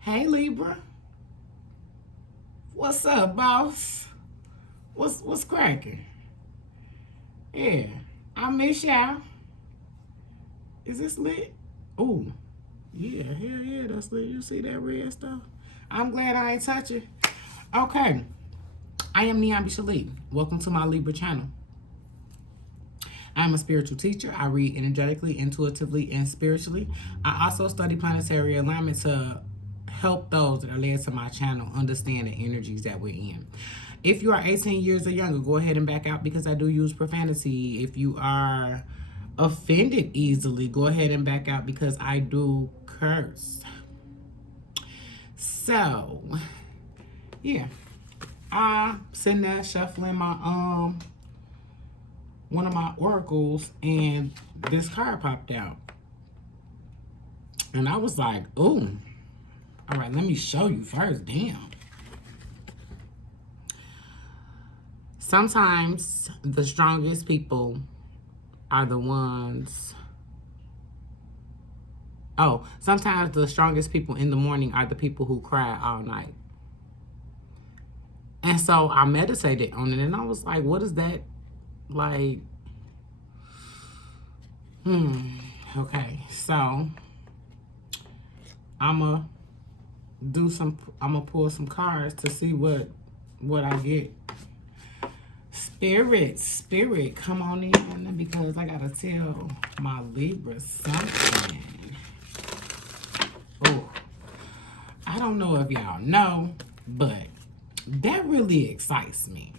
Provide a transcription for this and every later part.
Hey Libra, what's up, boss? What's cracking? Yeah, I miss y'all. Is this lit? Ooh, yeah, hell yeah, that's lit. You see that red stuff? I'm glad I ain't touch it. Okay, I am NiambiShele. Welcome to my Libra channel. I'm a spiritual teacher. I read energetically, intuitively, and spiritually. I also study planetary alignment to help those that are led to my channel understand the energies that we're in. If you are 18 years or younger, go ahead and back out because I do use profanity. If you are offended easily, go ahead and back out because I do curse. So, yeah. I'm sitting there shuffling my one of my oracles, and this card popped out. And I was like, ooh. All right, let me show you first. Damn. Sometimes the strongest people are the ones... Oh, sometimes the strongest people in the morning are the people who cry all night. And so I meditated on it, and I was like, what is that? Like, okay, so I'm gonna pull some cards to see what I get. Spirit, come on in because I gotta tell my Libra something. Oh, I don't know if y'all know, but that really excites me.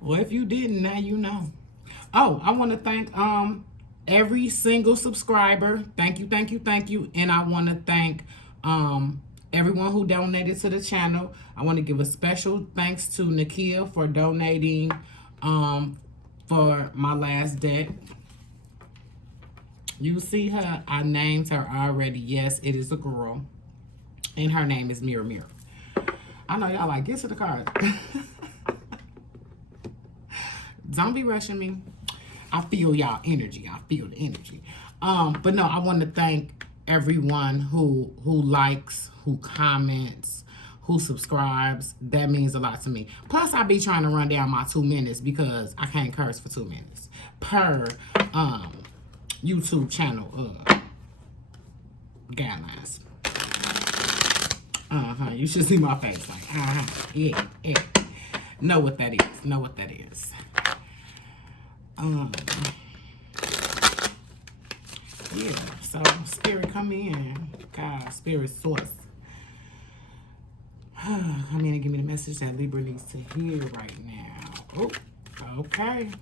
Well, if you didn't, now you know. Oh, I want to thank every single subscriber. Thank you. And I want to thank everyone who donated to the channel. I want to give a special thanks to Nakia for donating for my last debt. You see her, I named her already. Yes, it is a girl. And her name is Mirror. I know y'all like, get to the card. Don't be rushing me. I feel y'all energy. I feel the energy. But no, I want to thank everyone who likes, who comments, who subscribes. That means a lot to me. Plus, I be trying to run down my 2 minutes because I can't curse for 2 minutes per YouTube channel guidelines. You should see my face like, yeah. Know what that is. Yeah, so spirit, come in. God, spirit source. Come in and give me the message that Libra needs to hear right now. Oh, okay.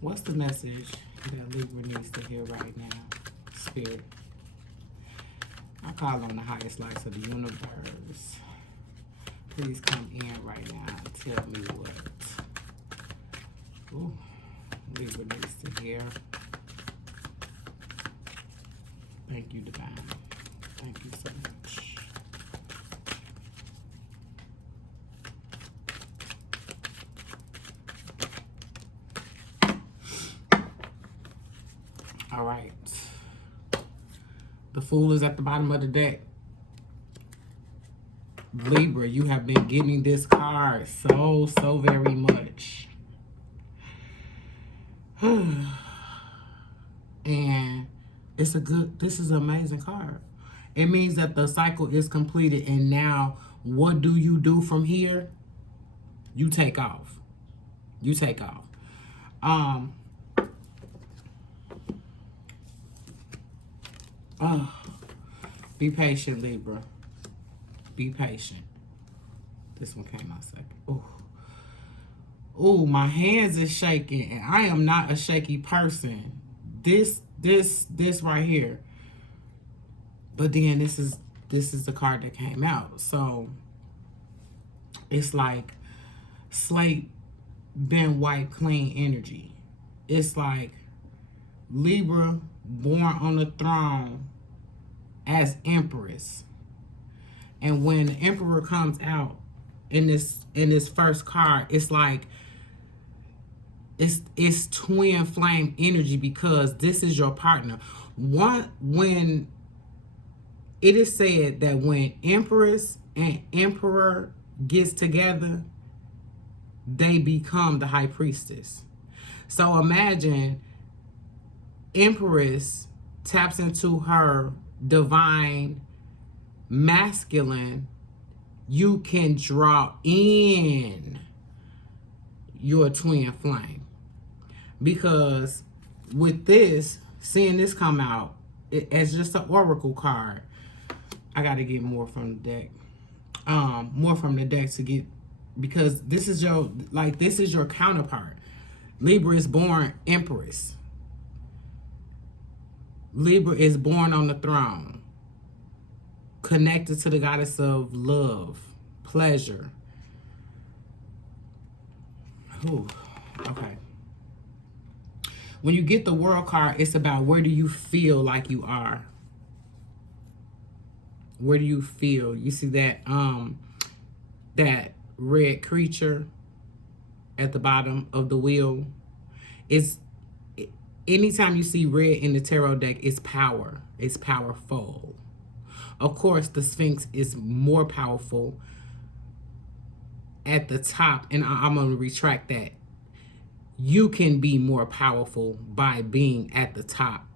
What's the message that Libra needs to hear right now? Spirit. I call on the highest lights of the universe. Please come in right now and tell me what Libra needs to hear. Thank you, Divine. Thank you so much. All right. The Fool is at the bottom of the deck. Libra, you have been getting this card so very much. And this is an amazing card. It means that the cycle is completed, and now what do you do from here? You take off. Be patient, Libra. Be patient. This one came out second. Ooh, my hands is shaking, and I am not a shaky person. This right here. But then this is the card that came out. So it's like slate been wiped clean energy. It's like Libra born on the throne as Empress. And when the Emperor comes out in this first card, it's like It's twin flame energy, because this is your partner. When it is said that when Empress and Emperor gets together, they become the High Priestess. So imagine Empress taps into her divine masculine, you can draw in your twin flame. Because with this, seeing this come out as just an oracle card, I got to get more from the deck. More from the deck to get, because this is your counterpart. Libra is born Empress. Libra is born on the throne, connected to the goddess of love, pleasure. Ooh, okay. When you get the World card, it's about where do you feel like you are? Where do you feel? You see that that red creature at the bottom of the wheel? It's anytime you see red in the tarot deck, it's power. It's powerful. Of course, the Sphinx is more powerful at the top, and I'm going to retract that. You can be more powerful by being at the top,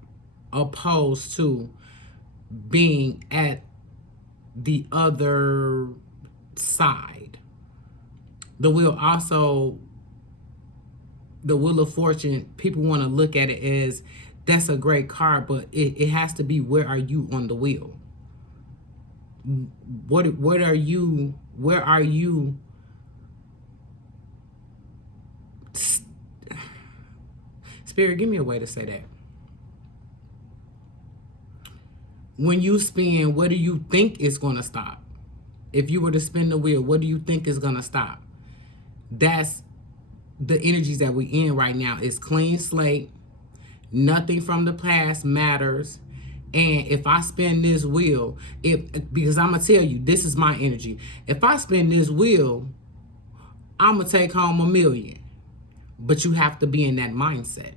opposed to being at the other side. The wheel also, the Wheel of Fortune, people want to look at it as that's a great card, but it has to be, where are you on the wheel? What are you, where are you? Spirit, give me a way to say that. When you spin, what do you think is going to stop? If you were to spin the wheel, what do you think is going to stop? That's the energies that we in right now. Is clean slate. Nothing from the past matters. And if I spin this wheel, because I'm going to tell you, this is my energy. If I spin this wheel, I'm going to take home $1 million. But you have to be in that mindset.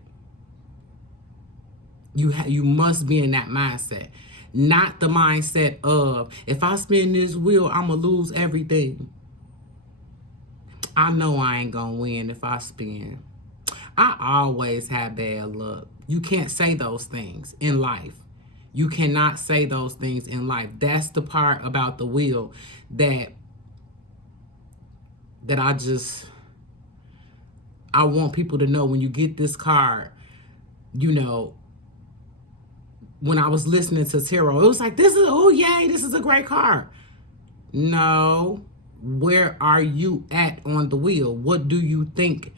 You must be in that mindset. Not the mindset of, if I spin this wheel, I'm going to lose everything. I know I ain't going to win if I spin. I always have bad luck. You can't say those things in life. You cannot say those things in life. That's the part about the wheel that I want people to know. When you get this card, you know, when I was listening to tarot, it was like, oh yay, this is a great card. No, where are you at on the wheel? What do you think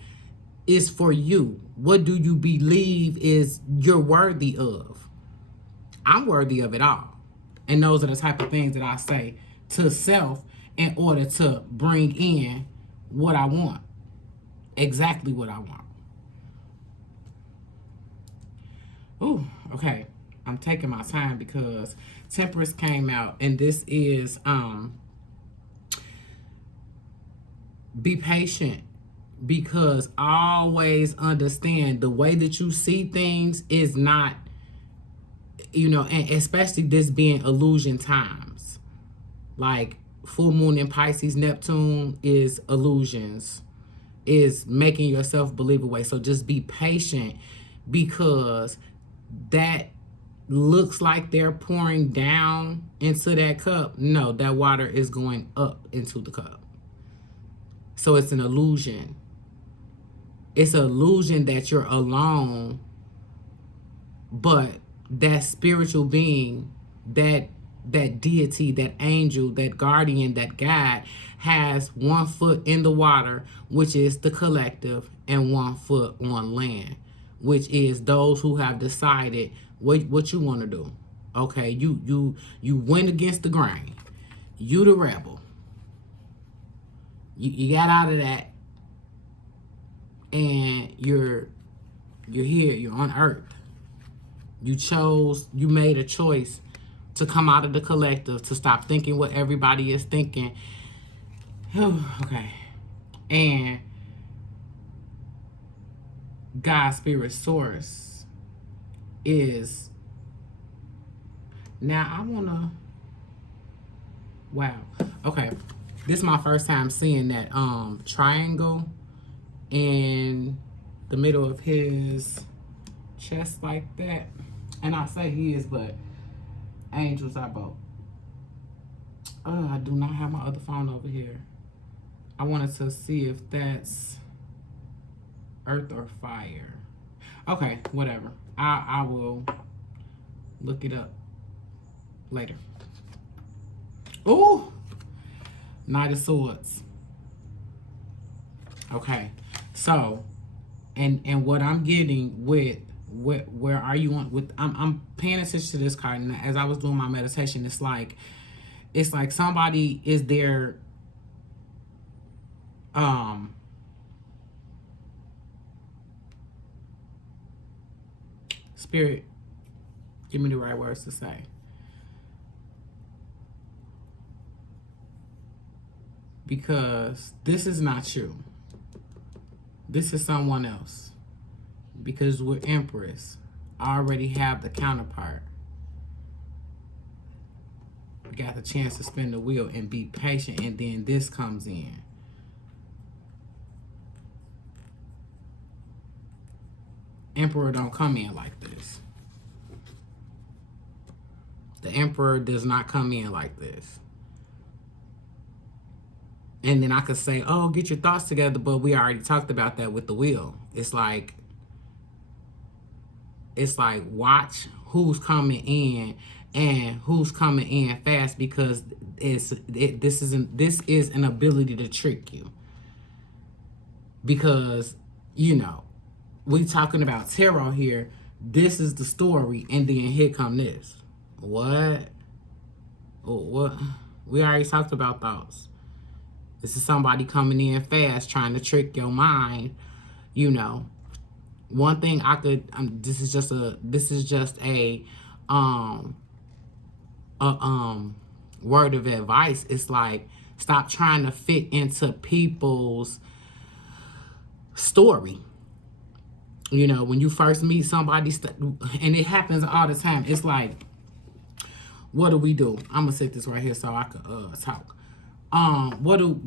is for you? What do you believe is you're worthy of? I'm worthy of it all. And those are the type of things that I say to self in order to bring in what I want. Exactly what I want. Ooh, okay. I'm taking my time because Temperance came out, and this is be patient, because always understand the way that you see things is not, you know, and especially this being illusion times. Like full moon in Pisces, Neptune is illusions, is making yourself believe away. So just be patient, because that looks like they're pouring down into that cup. No, that water is going up into the cup. So it's an illusion. It's an illusion that you're alone, but that spiritual being, that deity, that angel, that guardian, that guide has 1 foot in the water, which is the collective, and 1 foot on land, which is those who have decided what you want to do. Okay, you went against the grain. You the rebel. You got out of that, and you're here. You're on Earth. You made a choice to come out of the collective, to stop thinking what everybody is thinking. Okay, and God, Spirit, Source is... Now, I want to... Wow. Okay. This is my first time seeing that triangle in the middle of his chest like that. And I say he is, but angels are both. I do not have my other phone over here. I wanted to see if that's earth or fire. Okay, whatever. I will look it up later. Ooh, Knight of Swords. Okay, so and what I'm getting with where are you on with? I'm paying attention to this card, and as I was doing my meditation, it's like somebody is there. Spirit, give me the right words to say. Because this is not you. This is someone else. Because we're Empress. I already have the counterpart. We got the chance to spin the wheel and be patient, and then this comes in. Emperor don't come in like this. The Emperor does not come in like this. And then I could say, oh, get your thoughts together, but we already talked about that with the wheel. It's like watch who's coming in and who's coming in fast, because this is an ability to trick you. Because, you know, we talking about tarot here. This is the story, and then here come this. What? Oh, what? We already talked about thoughts. This is somebody coming in fast, trying to trick your mind. You know, one thing I could. This is just a word of advice. It's like, stop trying to fit into people's story. You know, when you first meet somebody, and it happens all the time. It's like, what do we do? I'm gonna set this right here so I could talk. What do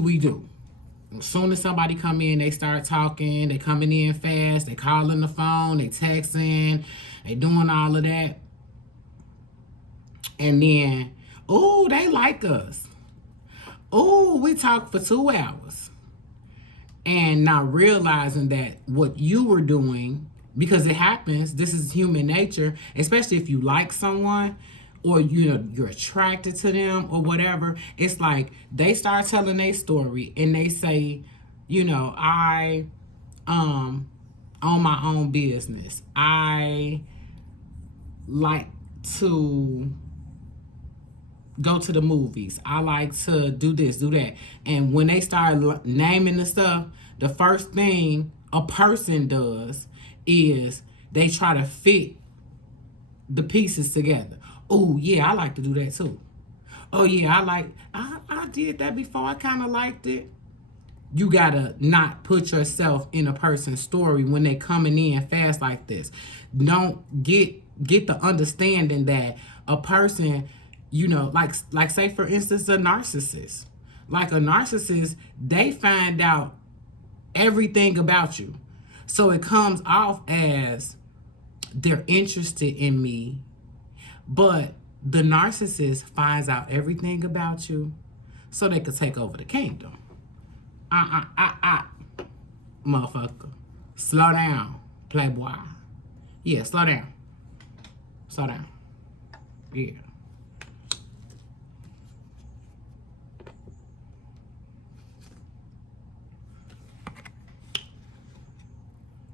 we do? As soon as somebody come in, they start talking, they coming in fast, they calling the phone, they texting, they doing all of that. And then, oh, they like us. Oh, we talked for 2 hours. And not realizing that what you were doing, because it happens, this is human nature, especially if you like someone, or you know you're attracted to them or whatever. It's like they start telling their story and they say, you know, I own my own business. I like to go to the movies. I like to do this, do that. And when they start naming the stuff, the first thing a person does is they try to fit the pieces together. Oh, yeah, I like to do that too. Oh, yeah, I did that before. I kind of liked it. You got to not put yourself in a person's story when they coming in fast like this. Don't get the understanding that a person, you know, like say, for instance, a narcissist. Like a narcissist, they find out everything about you. So it comes off as they're interested in me. But the narcissist finds out everything about you so they could take over the kingdom. Motherfucker. Slow down, playboy. Yeah, slow down. Slow down. Yeah.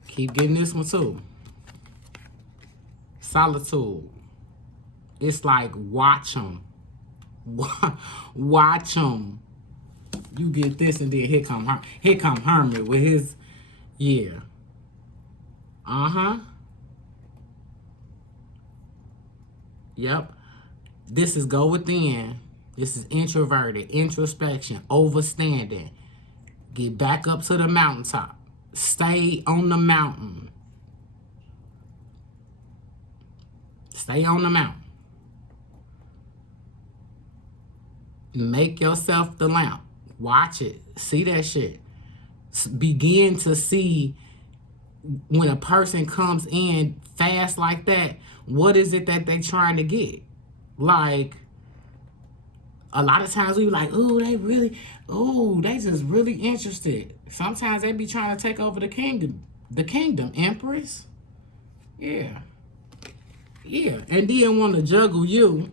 Keep getting this one too. Solitude. It's like, watch them. Watch them. You get this, and then here come Hermit with his, yeah. Yep. This is go within. This is introverted, introspection, overstanding. Get back up to the mountaintop. Stay on the mountain. Stay on the mountain. Make yourself the lamp. Watch it. See that shit. Begin to see when a person comes in fast like that, what is it that they trying to get? Like, a lot of times we be like, they just really interested. Sometimes they be trying to take over the kingdom. The kingdom, Empress. Yeah. Yeah. And then want to juggle you.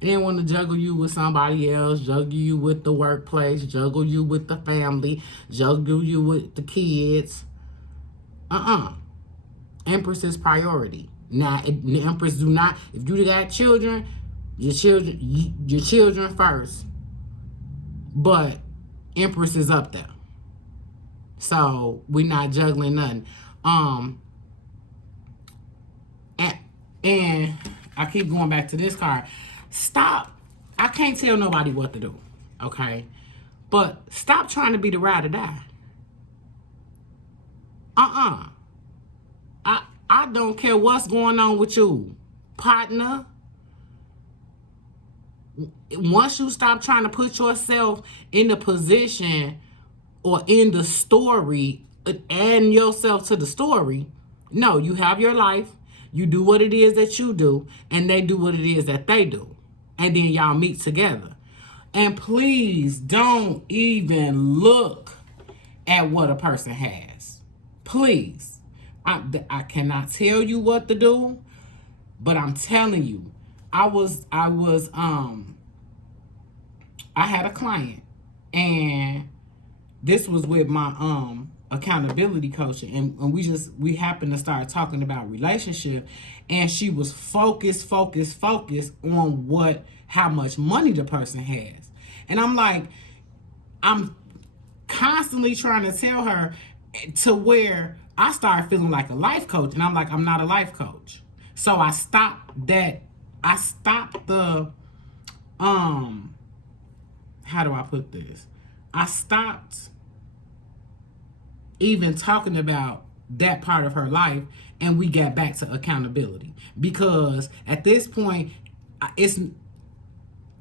They want to juggle you with somebody else, juggle you with the workplace, juggle you with the family, juggle you with the kids. Empress is priority. Now, the Empress do not, if you got children, your children first. But Empress is up there. So we not juggling nothing. And I keep going back to this card. Stop. I can't tell nobody what to do, okay? But stop trying to be the ride or die. I don't care what's going on with you, partner. Once you stop trying to put yourself in the position or in the story, adding yourself to the story, no, you have your life. You do what it is that you do, and they do what it is that they do. And then y'all meet together. And please don't even look at what a person has. Please. I cannot tell you what to do, but I'm telling you, I had a client, and this was with my accountability coaching, and we happened to start talking about relationship, and she was focused on how much money the person has. And I'm like, I'm constantly trying to tell her to where I started feeling like a life coach, and I'm like, I'm not a life coach. So I stopped the how do I put this? I stopped even talking about that part of her life, and we got back to accountability, because at this point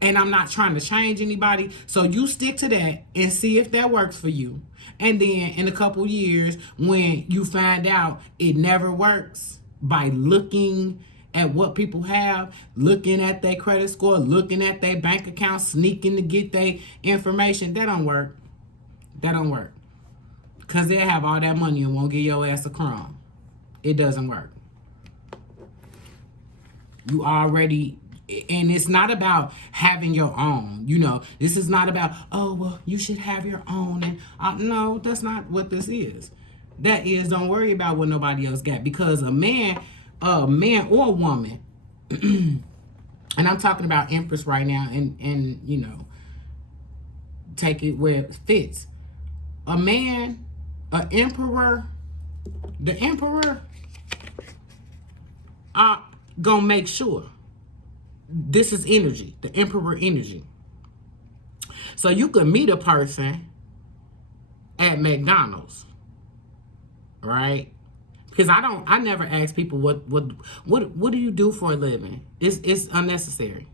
and I'm not trying to change anybody, so you stick to that and see if that works for you. And then in a couple years, when you find out it never works, by looking at what people have, looking at their credit score, looking at their bank account, sneaking to get their information, that don't work. That don't work. Because they'll have all that money and won't give your ass a crumb. It doesn't work. You already, and it's not about having your own. You know, this is not about, oh, well, you should have your own. And no, that's not what this is. That is, don't worry about what nobody else got. Because a man or a woman, and I'm talking about Empress right now, and you know, take it where it fits. A man, an emperor, the emperor, gonna make sure this is energy, the emperor energy. So you could meet a person at McDonald's, right? Because I never ask people what do you do for a living? It's unnecessary.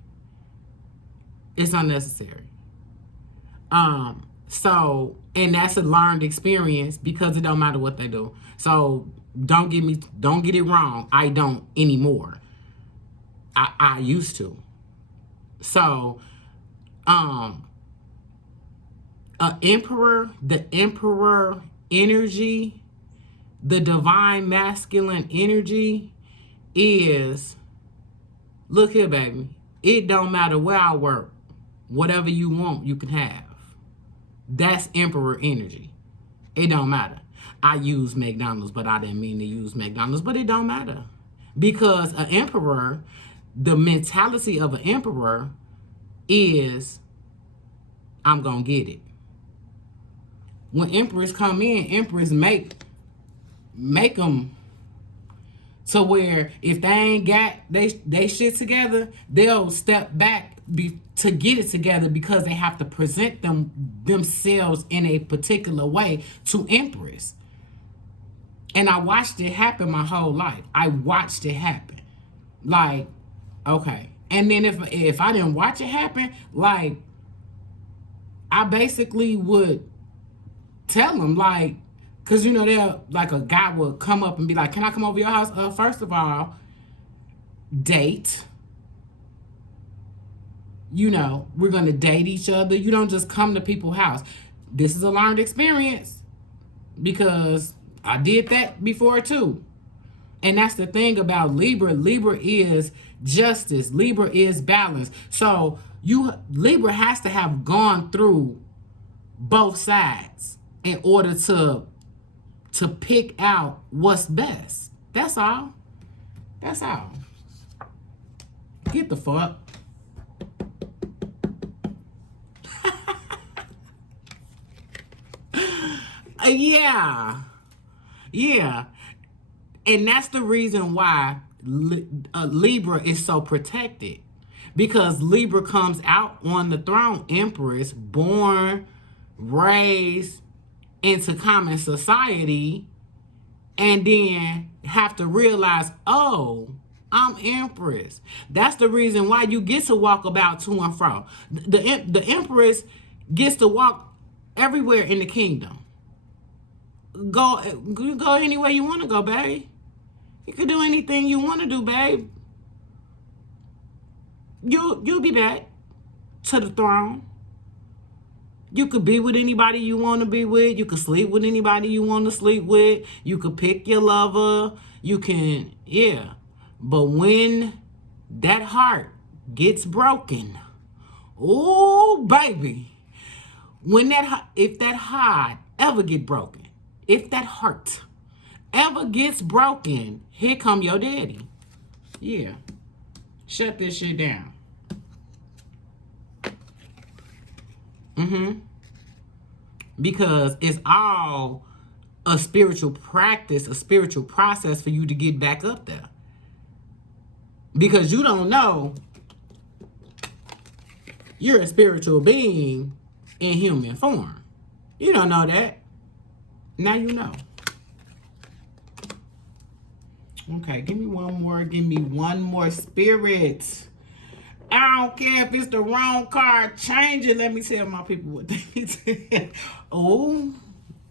It's unnecessary. So, and that's a learned experience, because it don't matter what they do. So don't get it wrong. I don't anymore. I used to. So, the emperor energy, the divine masculine energy is, look here, baby. It don't matter where I work. Whatever you want, you can have. That's emperor energy. It don't matter. I use McDonald's, but I didn't mean to use McDonald's, but it don't matter. Because an emperor, the mentality of an emperor is, I'm going to get it. When emperors come in, emperors make them to where if they ain't got they shit together, they'll step back to get it together because they have to present themselves in a particular way to Empress. And I watched it happen my whole life. I watched it happen. Like, okay. And then if I didn't watch it happen, like, I basically would tell them, like, because, you know, they'll, like, a guy would come up and be like, can I come over your house? First of all, date. You know, we're going to date each other. You don't just come to people's house. This is a learned experience because I did that before too. And that's the thing about Libra. Libra is justice. Libra is balance. So Libra has to have gone through both sides in order to pick out what's best. That's all. That's all. Get the fuck. Yeah. And that's the reason why Libra is so protected. Because Libra comes out on the throne, Empress, born, raised into common society, and then have to realize, oh, I'm Empress. That's the reason why you get to walk about to and fro. The Empress gets to walk everywhere in the kingdom. Go anywhere you want to go, babe. You can do anything you want to do, babe. You'll be back to the throne. You could be with anybody you want to be with. You could sleep with anybody you want to sleep with. You could pick your lover. You can, yeah. But when that heart gets broken, oh, baby, if that heart ever get broken, if that heart ever gets broken, here come your daddy. Yeah. Shut this shit down. Because it's all a spiritual practice, a spiritual process for you to get back up there. Because you don't know you're a spiritual being in human form. You don't know that. Now you know. Okay, give me one more. Give me one more, spirit. I don't care if it's the wrong card. Change it. Let me tell my people what they need to. Oh,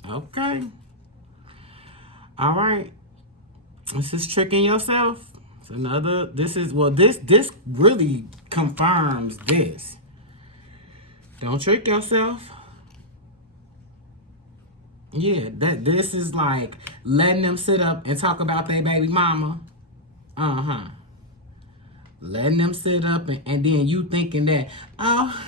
okay. All right. This is tricking yourself. It's another. This really confirms this. Don't trick yourself. Yeah, this is like letting them sit up and talk about their baby mama. Letting them sit up and then you thinking that, oh,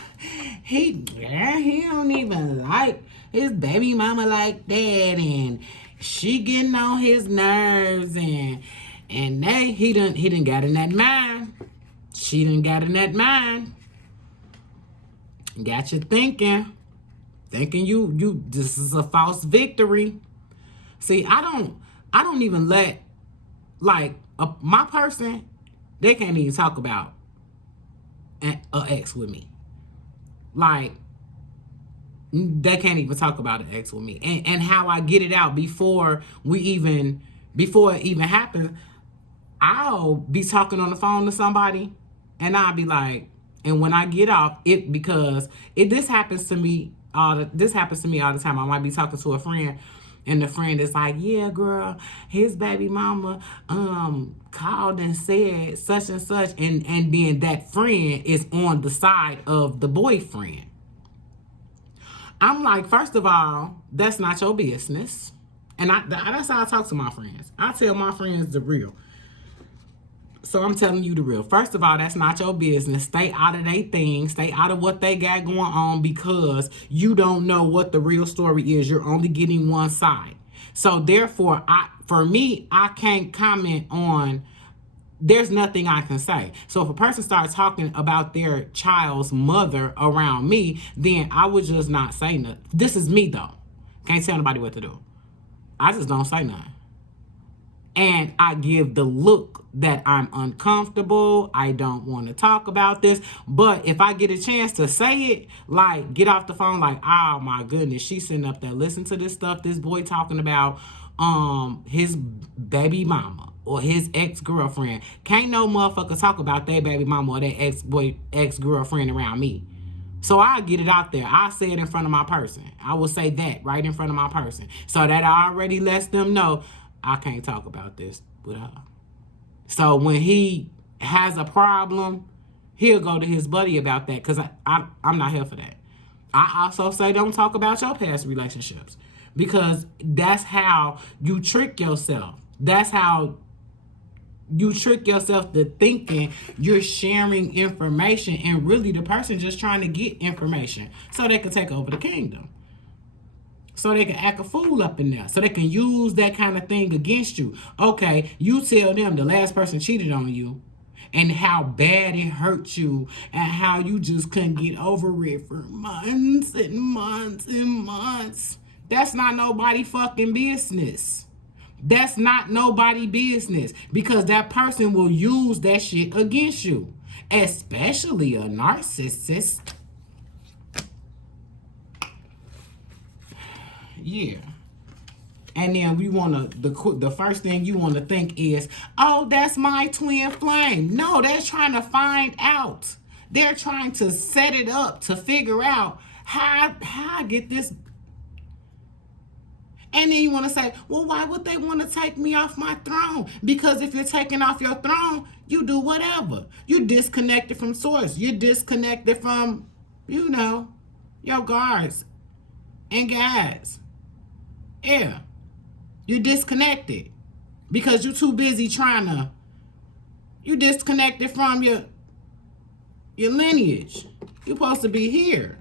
he don't even like his baby mama like that, and she getting on his nerves, and he done got in that mind. She done got in that mind. Got you thinking you this is a false victory. See, I don't even let, like, my person, they can't even talk about an ex with me. Like, they can't even talk about an ex with me. And how I get it out before it even happens, I'll be talking on the phone to somebody, and I'll be like, and when I get off, this happens to me all the time. I might be talking to a friend, and the friend is like, yeah, girl, his baby mama called and said such and such, and then that friend is on the side of the boyfriend. I'm like, first of all, that's not your business. And that's how I talk to my friends. I tell my friends the real. So I'm telling you the real. First of all, that's not your business. Stay out of their things. Stay out of what they got going on, because you don't know what the real story is. You're only getting one side. So therefore, I can't comment on, there's nothing I can say. So if a person starts talking about their child's mother around me, then I would just not say nothing. This is me though. Can't tell nobody what to do. I just don't say nothing. And I give the look that I'm uncomfortable. I don't want to talk about this. But if I get a chance to say it, like get off the phone, like, oh my goodness, she's sitting up there listening to this stuff this boy talking about his baby mama or his ex-girlfriend. Can't no motherfucker talk about their baby mama or their ex-girlfriend around me. So I'll get it out there. I'll say it in front of my person. I will say that right in front of my person. So that already lets them know I can't talk about this with her. So when he has a problem, he'll go to his buddy about that, because I'm not here for that. I also say don't talk about your past relationships, because that's how you trick yourself. That's how you trick yourself to thinking you're sharing information, and really the person just trying to get information so they can take over the kingdom. So they can act a fool up in there. So they can use that kind of thing against you. Okay, you tell them the last person cheated on you and how bad it hurt you and how you just couldn't get over it for months and months and months. That's not nobody fucking business. That's not nobody business, because that person will use that shit against you, especially a narcissist. Yeah. And then we want to, the first thing you want to think is, oh, that's my twin flame. No, they're trying to find out. They're trying to set it up to figure out how I get this. And then you want to say, well, why would they want to take me off my throne? Because if you're taking off your throne, you do whatever. You're disconnected from source. You're disconnected from, your guards and guides. Yeah. You're disconnected because you're too busy you're disconnected from your lineage. You're supposed to be here.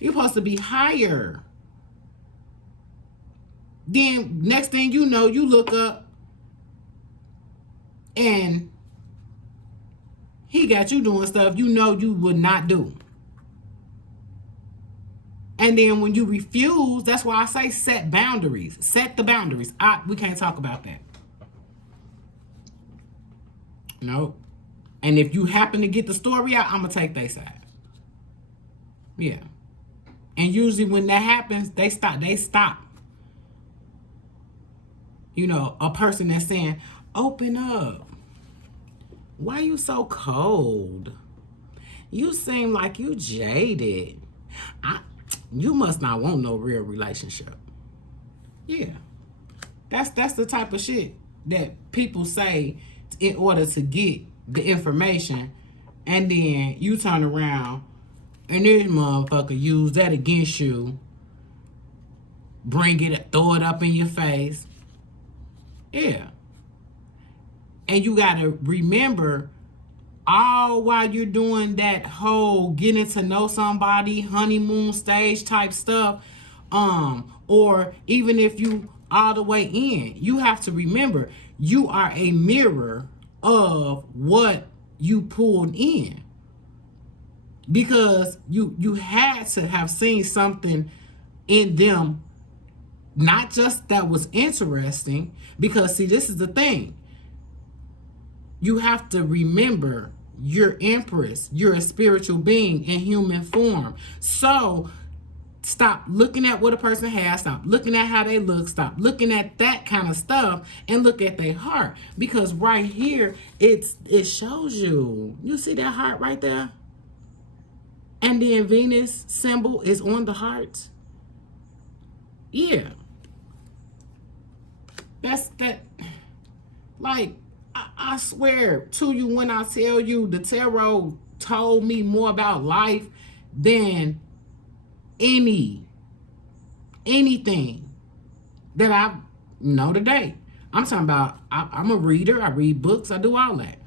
You're supposed to be higher. Then next thing you know, you look up and he got you doing stuff you would not do. And then when you refuse, that's why I say set boundaries. Set the boundaries. We can't talk about that. Nope. And if you happen to get the story out, I'm going to take their side. Yeah. And usually when that happens, they stop. A person that's saying, open up. Why you so cold? You seem like you jaded. You must not want no real relationship. Yeah. That's the type of shit that people say in order to get the information, and then you turn around and this motherfucker use that against you, bring it, throw it up in your face. Yeah. And you gotta remember, all while you're doing that whole getting to know somebody, honeymoon stage type stuff, or even if you all the way in, you have to remember you are a mirror of what you pulled in, because you had to have seen something in them, not just that was interesting. Because see, this is the thing, you have to remember you're Empress. You're a spiritual being in human form. So stop looking at what a person has. Stop looking at how they look. Stop looking at that kind of stuff and look at their heart. Because right here, it shows you. You see that heart right there? And then Venus symbol is on the heart. Yeah. That's that. Like, I swear to you when I tell you the tarot told me more about life than anything that I know today. I'm talking about, I'm a reader. I read books. I do all that.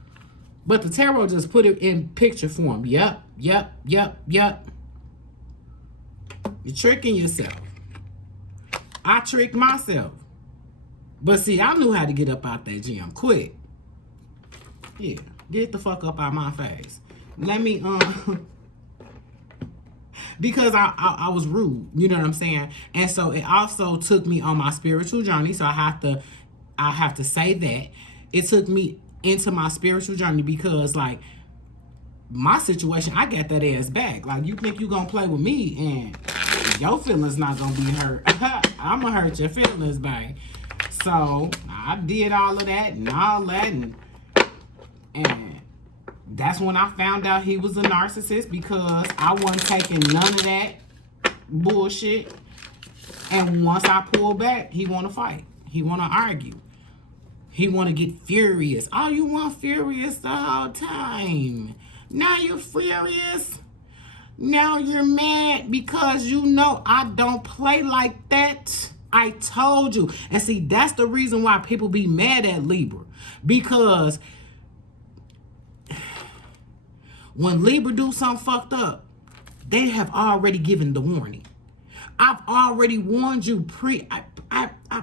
But the tarot just put it in picture form. Yep. You're tricking yourself. I tricked myself. But see, I knew how to get up out that gym quick. Yeah, get the fuck up out my face. Let me, because I was rude, you know what I'm saying? And so it also took me on my spiritual journey. So I I have to say that. It took me into my spiritual journey because, like, my situation, I got that ass back. Like, you think you gonna play with me and your feelings not gonna be hurt. I'm gonna hurt your feelings, babe. So, I did all of that and all that, and that's when I found out he was a narcissist, because I wasn't taking none of that bullshit. And once I pull back, he want to fight. He want to argue. He want to get furious. Oh, you want furious the whole time. Now you're furious. Now you're mad because you know I don't play like that. I told you. And see, that's the reason why people be mad at Libra. Because when Libra do something fucked up, they have already given the warning. I've already warned you. I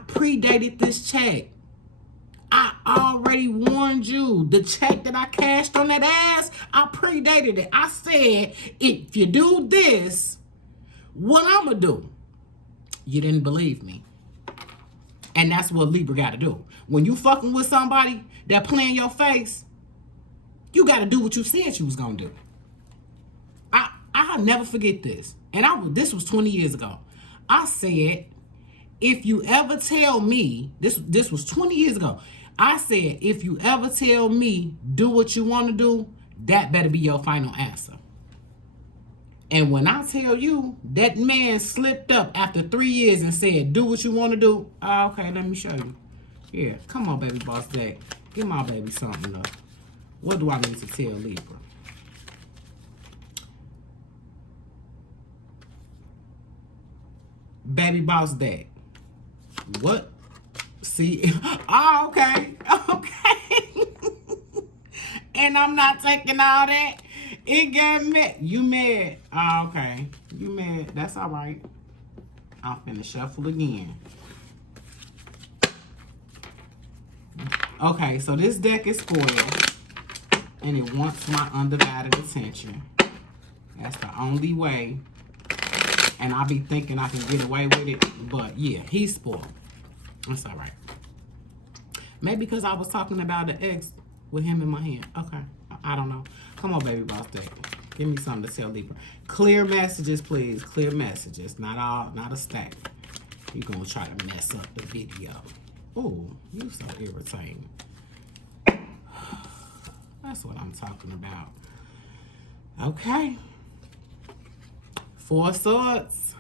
predated this check. I already warned you. The check that I cashed on that ass, I predated it. I said, if you do this, what I'm going to do? You didn't believe me. And that's what Libra got to do. When you fucking with somebody that play in your face, you got to do what you said you was going to do. I'll never forget this. And this was 20 years ago. I said, if you ever tell me, this was 20 years ago. I said, if you ever tell me do what you want to do, that better be your final answer. And when I tell you, that man slipped up after 3 years and said, do what you want to do. Okay, let me show you. Yeah, come on, baby boss dad. Give my baby something up. What do I need to tell Libra? Baby boss dad. What? See? Oh, okay. Okay. And I'm not taking all that. It got mad. You mad? Oh, okay. You mad. That's all right. I'm finna shuffle again. Okay, so this deck is spoiled. And it wants my undivided attention. That's the only way. And I'll be thinking I can get away with it. But yeah, he's spoiled. That's all right. Maybe because I was talking about the ex with him in my hand. Okay. I don't know. Come on, baby boss deck. Give me something to tell Libra. Clear messages, please. Clear messages. Not a stack. You're going to try to mess up the video. Ooh, you so irritating. That's what I'm talking about. Okay. 4 swords.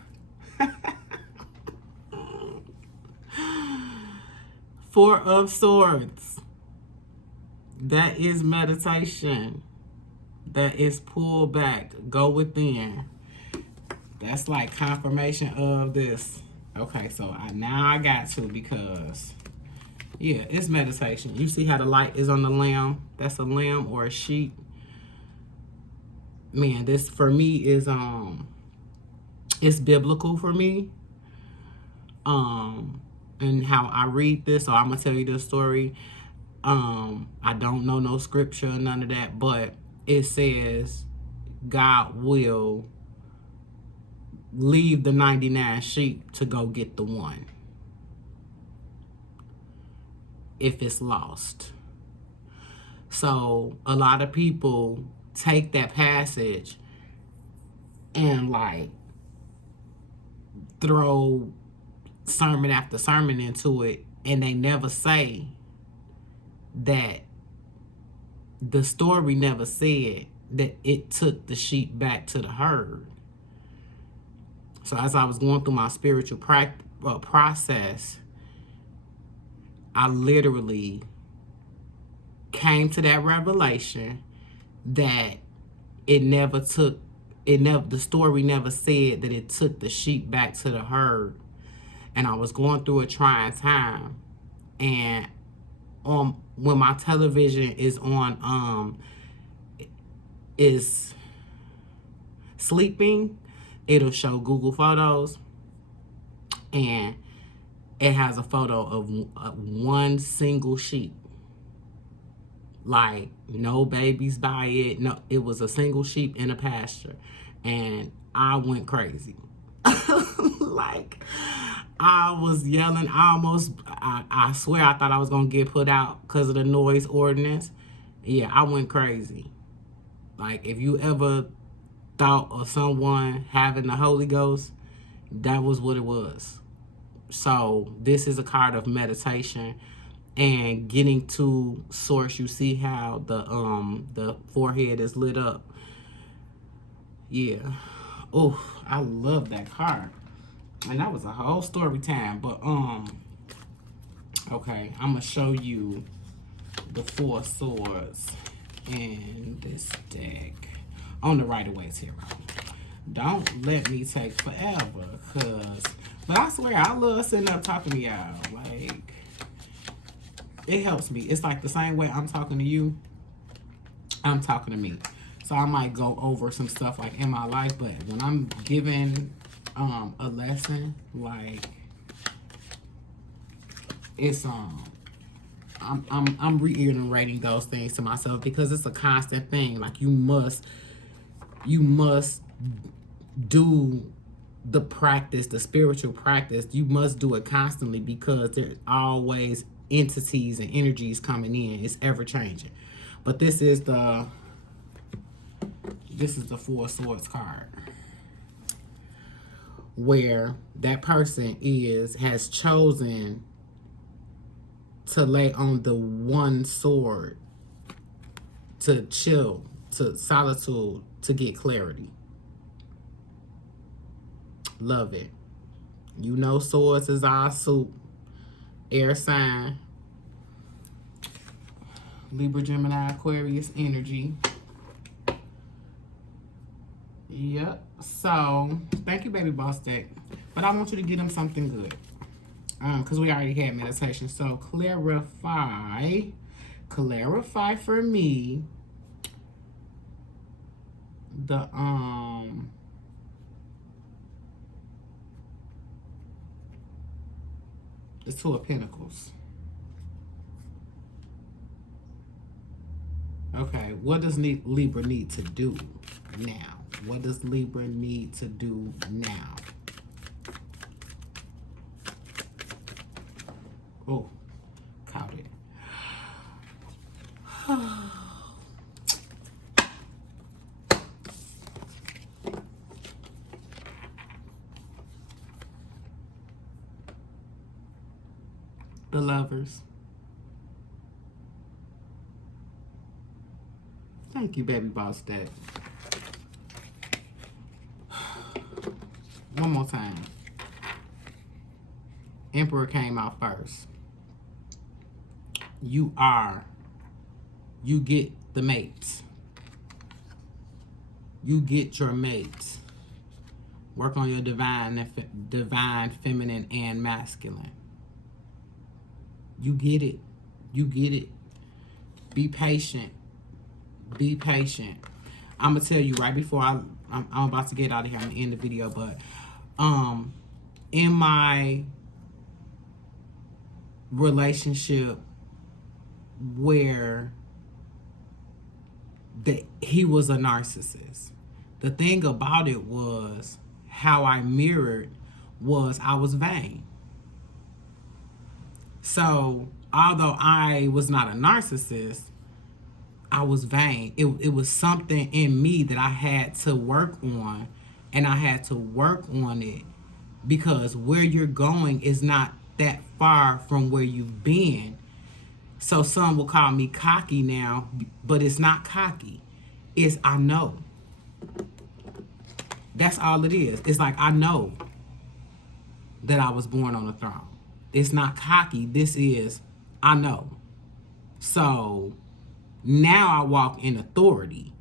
4 of swords. That is meditation. That is pull back. Go within. That's like confirmation of this. Okay, so now I got to, because yeah, it's meditation. You see how the light is on the lamb? That's a lamb or a sheep. Man, this for me is it's biblical for me. And how I read this, so I'm gonna tell you this story. I don't know no scripture, none of that, but it says God will leave the 99 sheep to go get the one if it's lost. So a lot of people take that passage and like throw sermon after sermon into it, and they never say that the story never said that it took the sheep back to the herd. So as I was going through my spiritual process, I literally came to that revelation that the story never said that it took the sheep back to the herd. And I was going through a trying time, and when my television is on is sleeping, it'll show Google Photos, and it has a photo of one single sheep. Like, no babies by it. No, it was a single sheep in a pasture. And I went crazy. Like, I was yelling. I swear I thought I was going to get put out because of the noise ordinance. Yeah, I went crazy. Like, if you ever thought of someone having the Holy Ghost, that was what it was. So this is a card of meditation and getting to source. You see how the forehead is lit up. Yeah. Oh, I love that card. And that was a whole story time. But okay, I'm gonna show you the 4 swords in this deck on the Rider-Waite Tarot. Don't let me take forever, but I swear I love sitting up talking to y'all. Like, it helps me. It's like the same way I'm talking to you, I'm talking to me. So I might go over some stuff like in my life, but when I'm giving a lesson, like, it's I'm reiterating those things to myself because it's a constant thing. Like, you must do the practice, the spiritual practice. You must do it constantly because there's always entities and energies coming in. It's ever changing. But this is the 4 Swords card, where that person has chosen to lay on the one sword, to chill, to solitude, to get clarity. Love it. You know, swords is our suit. Air sign. Libra, Gemini, Aquarius energy. Yep. So, thank you, baby boss deck. But I want you to get them something good. Because we already had meditation. So, clarify for me the the 2 of Pentacles. Okay, what does Libra need to do now? What does Libra need to do now? Oh, caught it. The Lovers. Thank you, baby boss deck. One more time. Emperor came out first. You get the mates. You get your mates. Work on your divine feminine and masculine. You get it. You get it. Be patient. Be patient. I'm gonna tell you right before I'm about to get out of here. I'm gonna end the video, but in my relationship where he was a narcissist, the thing about it was how I mirrored was I was vain. So although I was not a narcissist, I was vain. It was something in me that I had to work on, and I had to work on it because where you're going is not that far from where you've been. So some will call me cocky now, but it's not cocky. It's I know. That's all it is. It's like I know that I was born on a throne. It's not cocky. This is I know. So now I walk in authority,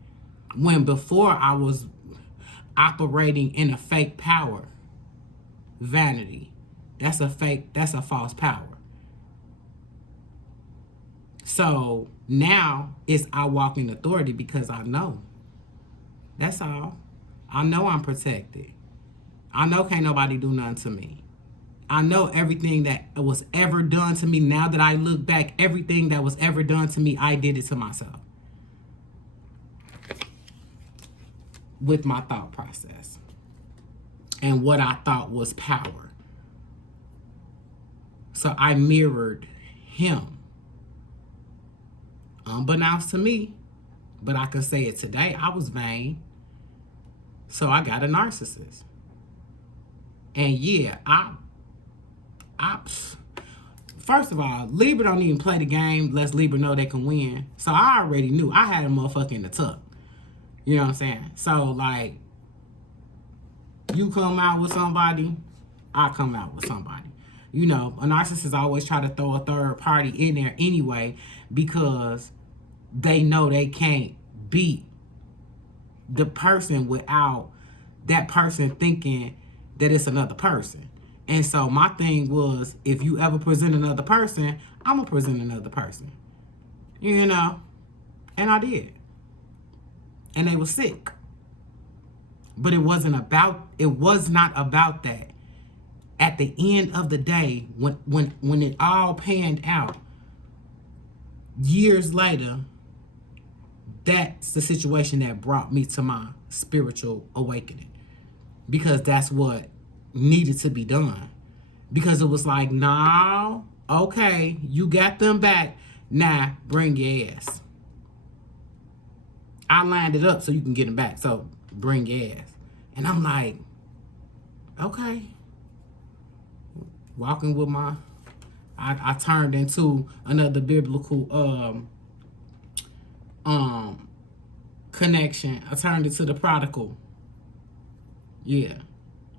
when before I was operating in a fake power. Vanity. That's a false power. So now I walk in authority because I know. That's all. I know I'm protected. I know can't nobody do nothing to me. I know everything that was ever done to me, now that I look back, everything that was ever done to me, I did it to myself. With my thought process. And what I thought was power. So I mirrored him. Unbeknownst to me, but I can say it today, I was vain. So I got a narcissist. And yeah, first of all, Libra don't even play the game unless Libra know they can win. So I already knew I had a motherfucker in the tuck. You know what I'm saying? So, like, you come out with somebody, I come out with somebody. You know, a narcissist always try to throw a third party in there anyway because they know they can't beat the person without that person thinking that it's another person. And so my thing was, if you ever present another person, I'm going to present another person. You know? And I did. And they were sick. But it was not about that. At the end of the day, when it all panned out, years later, that's the situation that brought me to my spiritual awakening. Because that's what needed to be done. Because it was like, nah, okay, you got them back. Now, bring your ass. I lined it up so you can get them back. So, bring your ass. And I'm like, okay. Walking with I turned into another biblical connection. I turned into the prodigal. Yeah.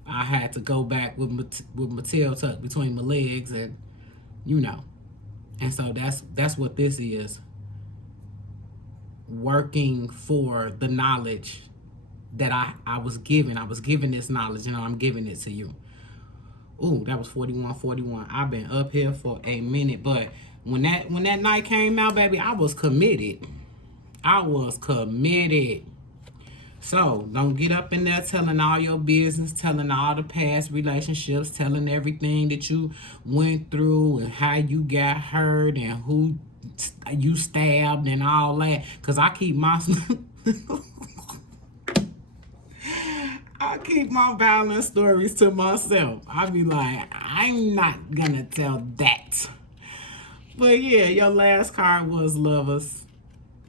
I had to go back with my tail tucked between my legs, and you know. And so that's what this is. Working for the knowledge that I was given. I was given this knowledge, and I'm giving it to you. Ooh, that was 41. I've been up here for a minute, but when that night came out, baby, I was committed. So don't get up in there telling all your business, telling all the past relationships, telling everything that you went through and how you got hurt and who you stabbed and all that. Cause I keep my violent stories to myself. I be like, I'm not gonna tell that. But yeah, your last card was Lovers.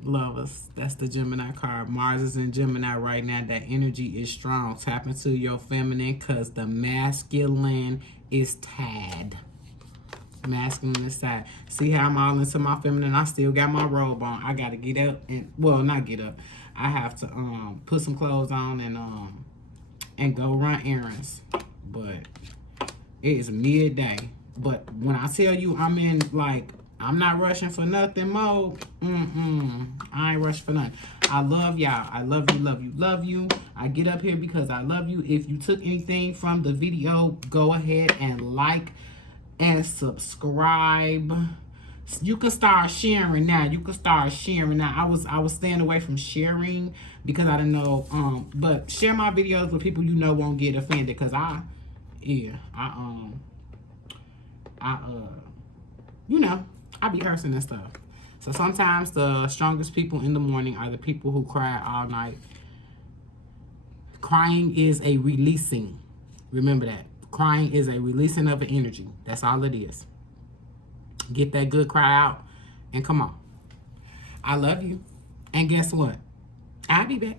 Lovers. That's the Gemini card. Mars is in Gemini right now. That energy is strong. Tap into your feminine because the masculine is tied. Masculine is tied. See how I'm all into my feminine? I still got my robe on. I gotta get up and, well, not get up. I have to put some clothes on and go run errands. But it is midday. But when I tell you I'm in, like, I'm not rushing for nothing mode. I ain't rushing for nothing. I love y'all. I love you. I get up here because I love you. If you took anything from the video, go ahead and like and subscribe. You can start sharing now. I was staying away from sharing because I didn't know. But share my videos with people you know won't get offended. Cause you know, I be cursing and stuff. So sometimes the strongest people in the morning are the people who cry all night. Crying is a releasing. Remember that. Crying is a releasing of an energy. That's all it is. Get that good cry out and come on. I love you. And guess what? I'll be back.